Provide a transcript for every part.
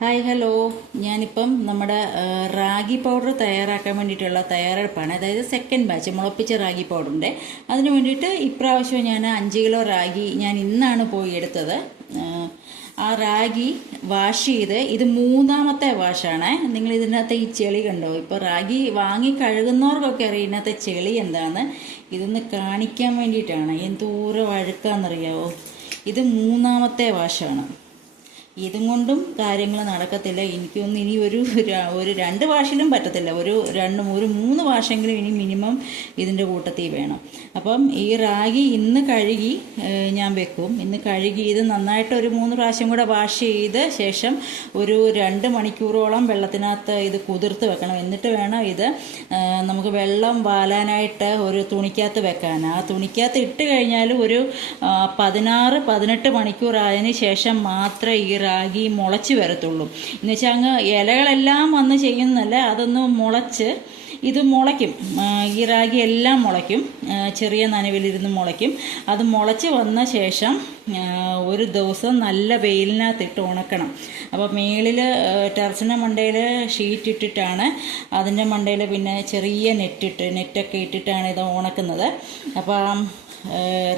Hi hello. ഞാനിപ്പം നമ്മുടെ ragi powder തയ്യാറാക്കാൻ വേണ്ടിയിട്ടുള്ള തയ്യാറെടുപ്പാണ്. അതായത് സെക്കൻഡ് ബാച്ച് മുളപ്പിച്ച റാഗി പൗഡറിൻ്റെ. അതിന് വേണ്ടിയിട്ട് ഇപ്രാവശ്യം ഞാൻ 5 കിലോ റാഗി ഞാൻ ഇന്നാണ് പോയി എടുത്തത്. ആ റാഗി വാഷ് ചെയ്ത് ഇത് 3ാമത്തെ വാഷാണ്. നിങ്ങൾ ഇതിനകത്ത് ഈ ചെളി കണ്ടോ? ഇപ്പോൾ റാഗി വാങ്ങി കഴുകുന്നവർക്കൊക്കെ അറിയാം ഇതിനകത്തെ ചെളി എന്താണെന്ന്. ഇതൊന്ന് കാണിക്കാൻ വേണ്ടിയിട്ടാണ്. എന്തോരം അഴുക്കാണെന്നറിയാവോ? ഇത് 3ാമത്തെ വാഷാണ്. ഇതും കൊണ്ടും കാര്യങ്ങൾ നടക്കത്തില്ല. എനിക്കൊന്നും ഇനി ഒരു 2 വാഷിലും പറ്റത്തില്ല. ഒരു 3 വാഷെങ്കിലും ഇനി മിനിമം ഇതിൻ്റെ കൂട്ടത്തിൽ വേണം. അപ്പം ഈ റാഗി ഇന്ന് കഴുകി ഞാൻ വെക്കും. ഇന്ന് കഴുകി ഇത് നന്നായിട്ട് ഒരു 3 പ്രാവശ്യം കൂടെ വാഷ് ചെയ്ത് ശേഷം ഒരു 2 മണിക്കൂറോളം വെള്ളത്തിനകത്ത് ഇത് കുതിർത്ത് വെക്കണം. എന്നിട്ട് വേണം ഇത് നമുക്ക് വെള്ളം വാലാനായിട്ട് ഒരു തുണിക്കകത്ത് വെക്കാൻ. ആ തുണിക്കകത്ത് ഇട്ട് കഴിഞ്ഞാൽ ഒരു 16-18 മണിക്കൂർ ആയതിന് ശേഷം മാത്രമേ ഈ റാഗി മുളച്ച് വരത്തുള്ളൂ. എന്ന് വെച്ചാൽ അങ്ങ് ഇലകളെല്ലാം വന്ന് ചെയ്യുന്നതല്ല, അതൊന്ന് മുളച്ച് ഇത് മുളയ്ക്കും. ഈ റാഗി എല്ലാം മുളയ്ക്കും, ചെറിയ നനവിലിരുന്ന് മുളയ്ക്കും. അത് മുളച്ച് വന്ന ശേഷം ഒരു ദിവസം നല്ല വെയിലിനകത്തിട്ട് ഉണക്കണം. അപ്പോൾ മേളിൽ ടെറസിൻ്റെ മണ്ടയിൽ ഷീറ്റ് ഇട്ടിട്ടാണ്, അതിൻ്റെ മണ്ടയിൽ പിന്നെ ചെറിയ നെറ്റൊക്കെ ഇട്ടിട്ടാണ് ഇത് ഉണക്കുന്നത്. അപ്പം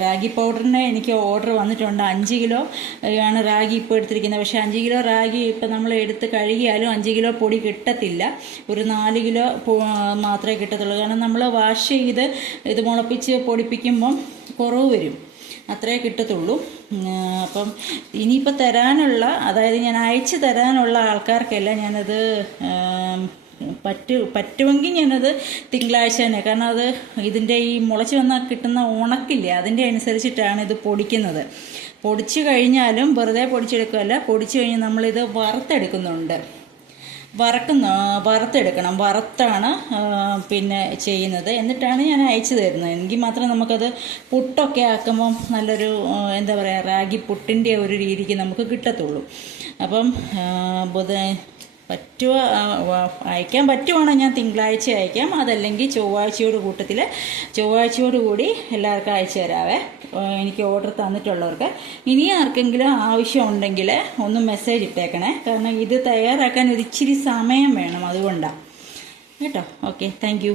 റാഗി പൗഡറിന് എനിക്ക് ഓർഡർ വന്നിട്ടുണ്ട്. 5 കിലോ ആണ് റാഗി ഇപ്പോൾ എടുത്തിരിക്കുന്നത്. പക്ഷേ 5 കിലോ റാഗി ഇപ്പം നമ്മൾ എടുത്ത് കഴുകിയാലും 5 കിലോ പൊടി കിട്ടത്തില്ല. ഒരു 4 കിലോ മാത്രമേ കിട്ടത്തുള്ളൂ. കാരണം നമ്മൾ വാഷ് ചെയ്ത് ഇത് മുളപ്പിച്ച് പൊടിപ്പിക്കുമ്പം കുറവ് വരും, അത്രേ കിട്ടത്തുള്ളൂ. അപ്പം ഇനിയിപ്പോൾ തരാനുള്ള, അതായത് ഞാൻ അയച്ചു തരാനുള്ള ആൾക്കാർക്കെല്ലാം ഞാനത് പറ്റുമെങ്കിൽ ഞാനത് തിങ്കളാഴ്ച തന്നെ, കാരണം അത് ഇതിൻ്റെ ഈ മുളച്ച് വന്നാൽ കിട്ടുന്ന ഉണക്കില്ലേ, അതിൻ്റെ അനുസരിച്ചിട്ടാണ് ഇത് പൊടിക്കുന്നത്. പൊടിച്ചു കഴിഞ്ഞാലും വെറുതെ പൊടിച്ചെടുക്കുകയല്ല, പൊടിച്ചു കഴിഞ്ഞാൽ നമ്മളിത് വറുത്തെടുക്കണം. വറുത്താണ് പിന്നെ ചെയ്യുന്നത്. എന്നിട്ടാണ് ഞാൻ അയച്ചു തരുന്നത്. എങ്കിൽ മാത്രമേ നമുക്കത് പുട്ടൊക്കെ ആക്കുമ്പം നല്ലൊരു എന്താ പറയുക, റാഗി പുട്ടിൻ്റെ ഒരു രീതിക്ക് നമുക്ക് കിട്ടത്തുള്ളൂ. അപ്പം അയക്കാൻ പറ്റുവാണെങ്കിൽ ഞാൻ തിങ്കളാഴ്ച അയക്കാം. അതല്ലെങ്കിൽ ചൊവ്വാഴ്ചയോട് കൂടി എല്ലാവർക്കും അയച്ചു തരാവേ, എനിക്ക് ഓർഡർ തന്നിട്ടുള്ളവർക്ക്. ഇനി ആർക്കെങ്കിലും ആവശ്യമുണ്ടെങ്കിൽ ഒന്ന് മെസ്സേജ് ഇട്ടേക്കണേ. കാരണം ഇത് തയ്യാറാക്കാൻ ഒരു ഇച്ചിരി സമയം വേണം, അതുകൊണ്ടാണ് കേട്ടോ. Okay, thank you.